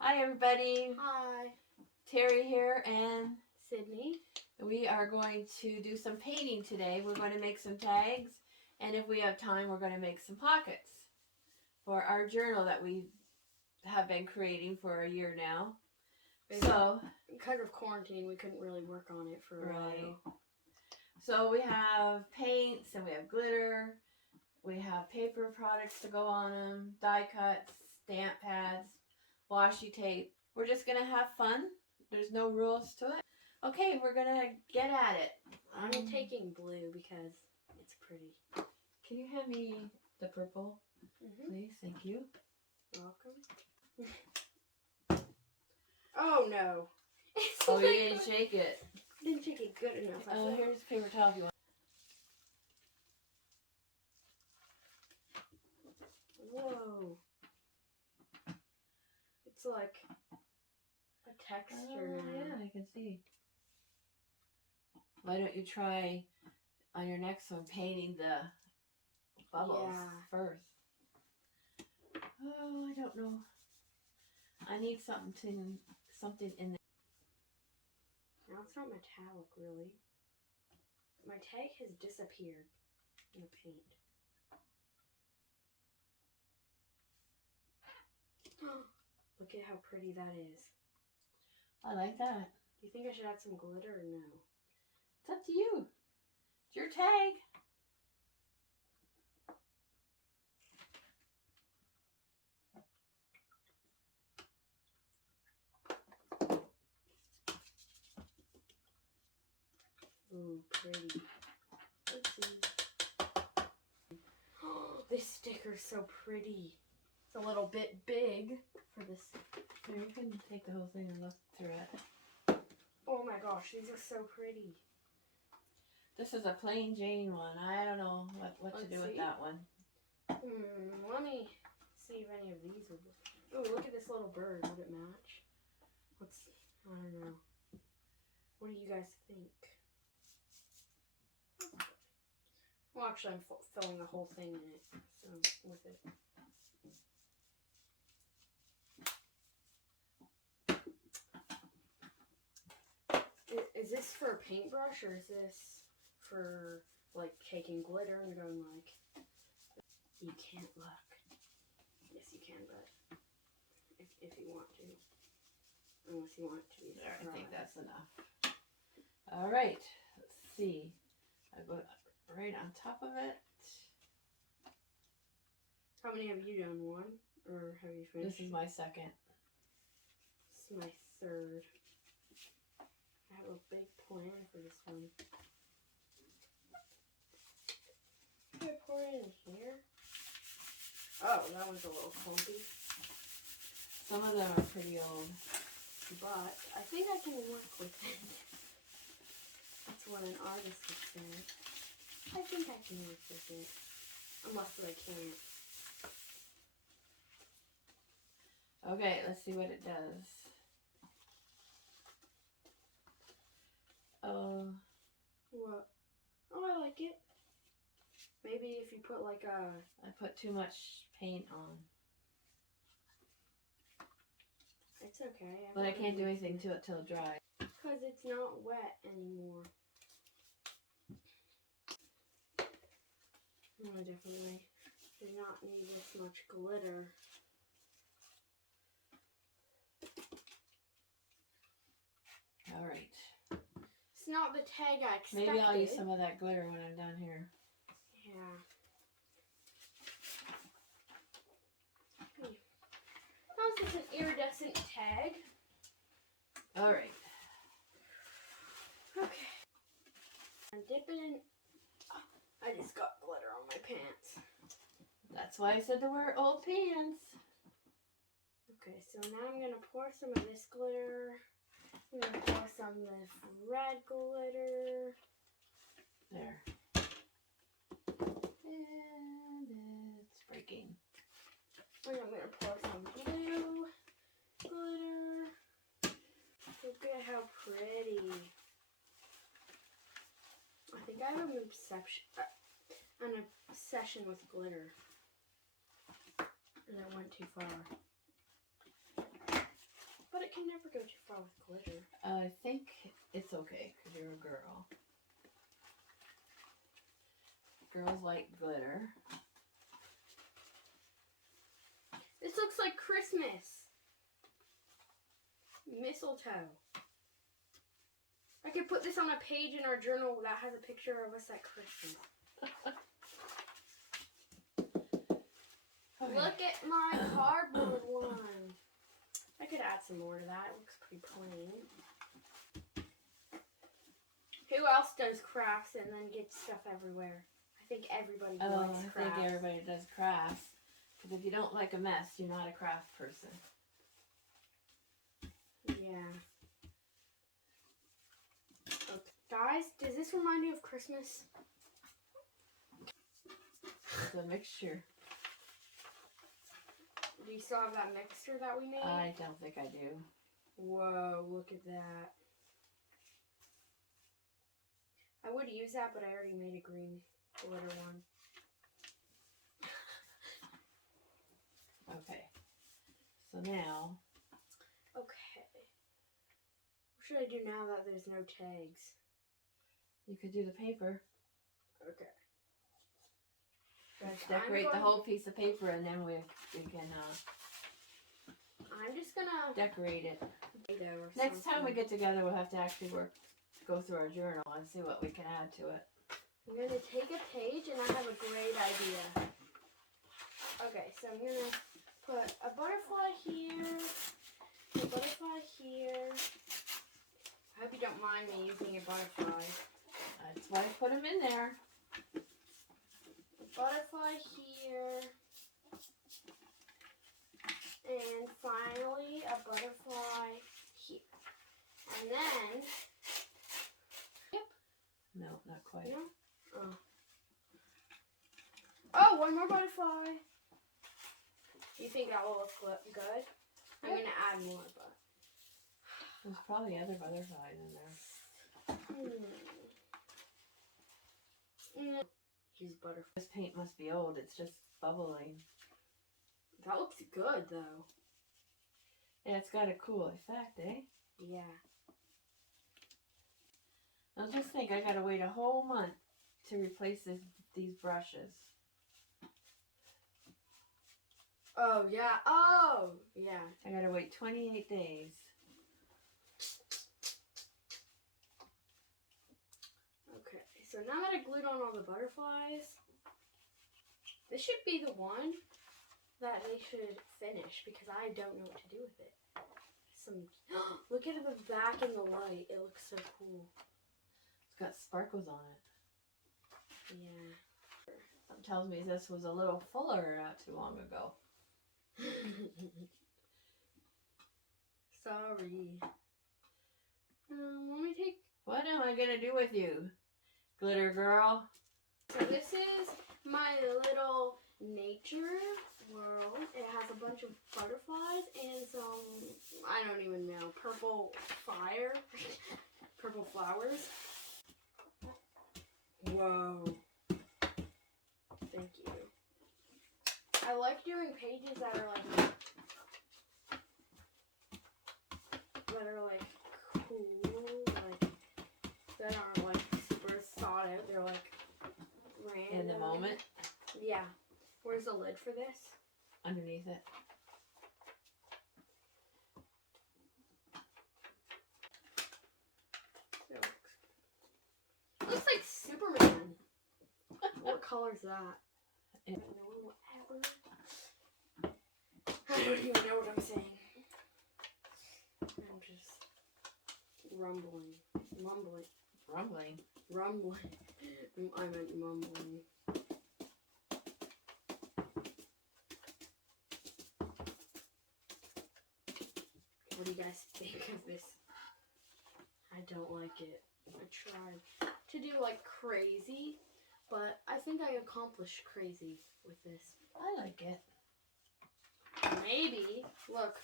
Hi everybody. Hi. Terry here and Sydney. We are going to do some painting today. We're going to make some tags, and if we have time we're going to make some pockets for our journal that we have been creating for a year now. So because of quarantine we couldn't really work on it for a while. So we have paints and we have glitter. We have paper products to go on them, die cuts, stamp pads, washi tape. We're just going to have fun. There's no rules to it. Okay, we're going to get at it. I'm taking blue because it's pretty. Can you hand me the purple, please? Thank you. Welcome. Oh, no. Oh, you didn't shake it. I didn't shake it good enough. Oh, here's a paper towel if you want. Whoa. It's like a texture now. Yeah, I can see. Why don't you try on your next one painting the bubbles first? Oh, I don't know. I need something in there. Now it's not metallic, really. My tag has disappeared in the paint. Look at how pretty that is. I like that. Do you think I should add some glitter or no? It's up to you. It's your tag. Ooh, pretty. Let's see. Oh, this sticker's so pretty. It's a little bit big for this. Here, you can take the whole thing and look through it. Oh my gosh, these are so pretty. This is a plain Jane one. I don't know what to do with that one. Let me see if any of these would look. Oh, look at this little bird. Would it match? I don't know. What do you guys think? Well, actually, I'm filling the whole thing in it, so with it. Is this for a paintbrush, or is this for, like, taking glitter and going, like, you can't look. Yes, you can, but if you want to. Unless you want it to be There, I think that's enough. All right, let's see. I go right on top of it. How many have you done? One? Or have you finished? This is my second. This is my third. I have a big plan for this one. Can I pour it in here? Oh, that one's a little clumpy. Some of them are pretty old. But I think I can work with it. That's what an artist would say. I think I can work with it. Unless I can't. Okay, let's see what it does. What? Oh, I like it. Maybe if you put like a... I put too much paint on. It's okay. But I can't do anything to it till it dries. Because it's not wet anymore. I definitely do not need this much glitter. All right. It's not the tag I expected. Maybe I'll use some of that glitter when I'm done here. Yeah. How's this an iridescent tag? All right. Okay. I'm dipping in. I just got glitter on my pants. That's why I said to wear old pants. Okay, so now I'm going to pour some of this glitter. I'm going to pour some of this red glitter. There. And it's breaking. And I'm going to pour some blue glitter. Look at how pretty. I think I have an obsession with glitter. And it went too far. But it can never go too far with glitter. I think it's okay because you're a girl. Girls like glitter. This looks like Christmas. Mistletoe. I could put this on a page in our journal that has a picture of us at Christmas. Okay. Look at my cardboard one. I could add some more to that. It looks pretty plain. Who else does crafts and then gets stuff everywhere? I think everybody likes crafts. I think everybody does crafts. Because if you don't like a mess, you're not a craft person. Yeah. Okay. Guys, does this remind you of Christmas? It's a mixture. Do you still have that mixture that we made? I don't think I do. Whoa, look at that. I would use that, but I already made a green glitter one. Okay. So now. Okay. What should I do now that there's no tags? You could do the paper. Okay. Decorate the whole piece of paper and then we can I'm just gonna decorate it. Next time we get together, we'll have to actually go through our journal and see what we can add to it. I'm gonna take a page and I have a great idea. Okay, so I'm gonna put a butterfly here, a butterfly here. I hope you don't mind me using a butterfly. That's why I put them in there. Butterfly here, and finally a butterfly here, and then, No, not quite. no? Oh, one more butterfly. You think that will look good? I'm gonna add more, but There's probably other butterflies in there. Use butterfly. This paint must be old. It's just bubbling. That looks good though. Yeah, it's got a cool effect, eh? Yeah. Now just think, I gotta wait a whole month to replace these brushes. Oh yeah. Oh yeah. I gotta wait 28 days. Okay, so now that I glued on all the butterflies, this should be the one that they should finish because I don't know what to do with it. Look at the back in the light. It looks so cool. It's got sparkles on it. Yeah. Something tells me this was a little fuller not too long ago. Sorry. Let me take. What am I gonna do with you, glitter girl? So this is my little nature world. It has a bunch of butterflies and some, I don't even know, purple fire, purple flowers. Whoa. Thank you. I like doing pages that are like cool, like that aren't like super thought out. They're like random. In the moment? Yeah. Where's the lid for this? Underneath it. It looks like Superman. What color is that? Whatever. I don't even know what I'm saying. I'm just mumbling. I meant mumbling. What do you guys think of this? I don't like it. I tried to do like crazy, but I think I accomplished crazy with this. I like it. Maybe, look,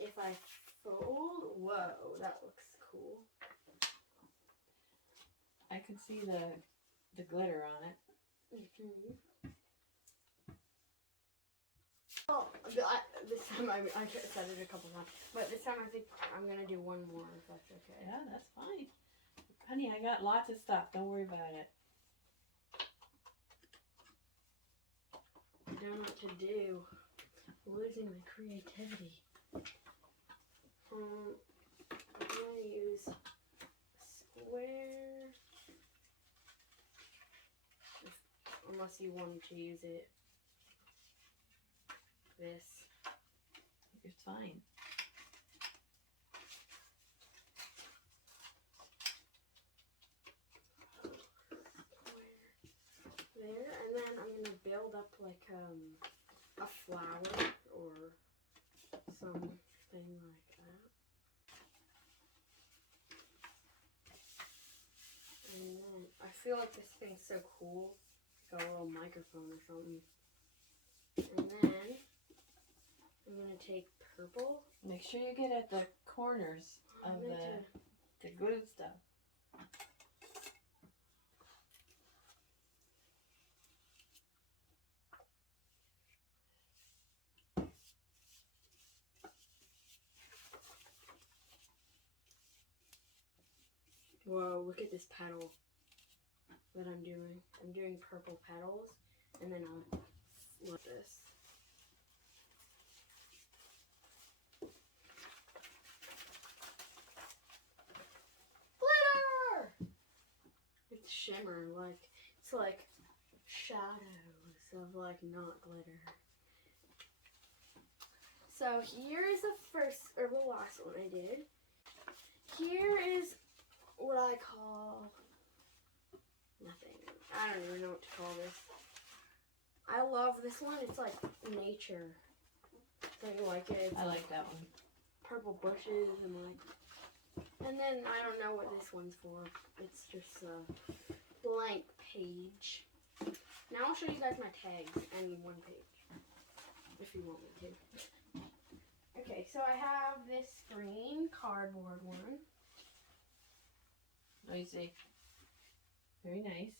if I fold, whoa, that looks cool. I can see the glitter on it. Mm-hmm. Oh, this time I said it a couple times, but this time I think I'm gonna do one more if that's okay. Yeah, that's fine. Honey, I got lots of stuff. Don't worry about it. I don't know what to do. I'm losing my creativity. I'm gonna use a square. Unless you wanted to use it. This. It's fine. There, and then I'm gonna build up like a flower or something like that. And then I feel like this thing's so cool, like a little microphone or something. And then I'm gonna take purple. Make sure you get at the corners of the glue stuff. Whoa, look at this petal that I'm doing. I'm doing purple petals, and then I'll flip this. Glitter! It's shimmer, like, it's like shadows of like not glitter. So here is the first, or the last one I did. Here is what I call nothing. I don't even know what to call this. I love this one. It's like nature. Don't you like it? It's I like that one. purple bushes and like. And then I don't know what this one's for. It's just a blank page. Now I'll show you guys my tags and one page, if you want me to. Okay, so I have this green cardboard one. Oh, you see. Very nice.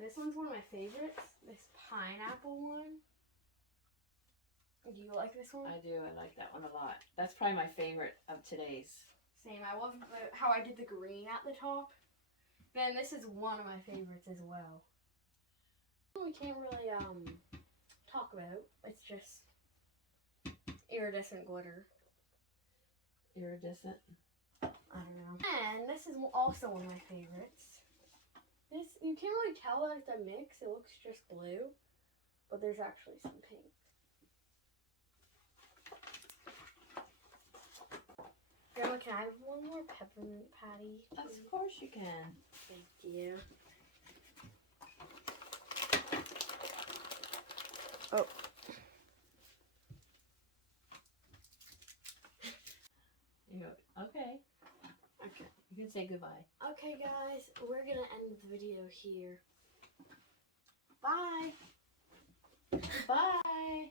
This one's one of my favorites. This pineapple one. Do you like this one? I do. I like that one a lot. That's probably my favorite of today's. Same. I love how I did the green at the top. Then this is one of my favorites as well. We can't really talk about. It's just iridescent glitter. Iridescent. I don't know. And this is also one of my favorites. This, you can't really tell that it's a mix. It looks just blue, but there's actually some pink. Grandma, can I have one more peppermint patty? Of course you can. Thank you. Oh. You go, okay. Okay. You can say goodbye. Okay, guys, we're gonna end the video here. Bye. Bye.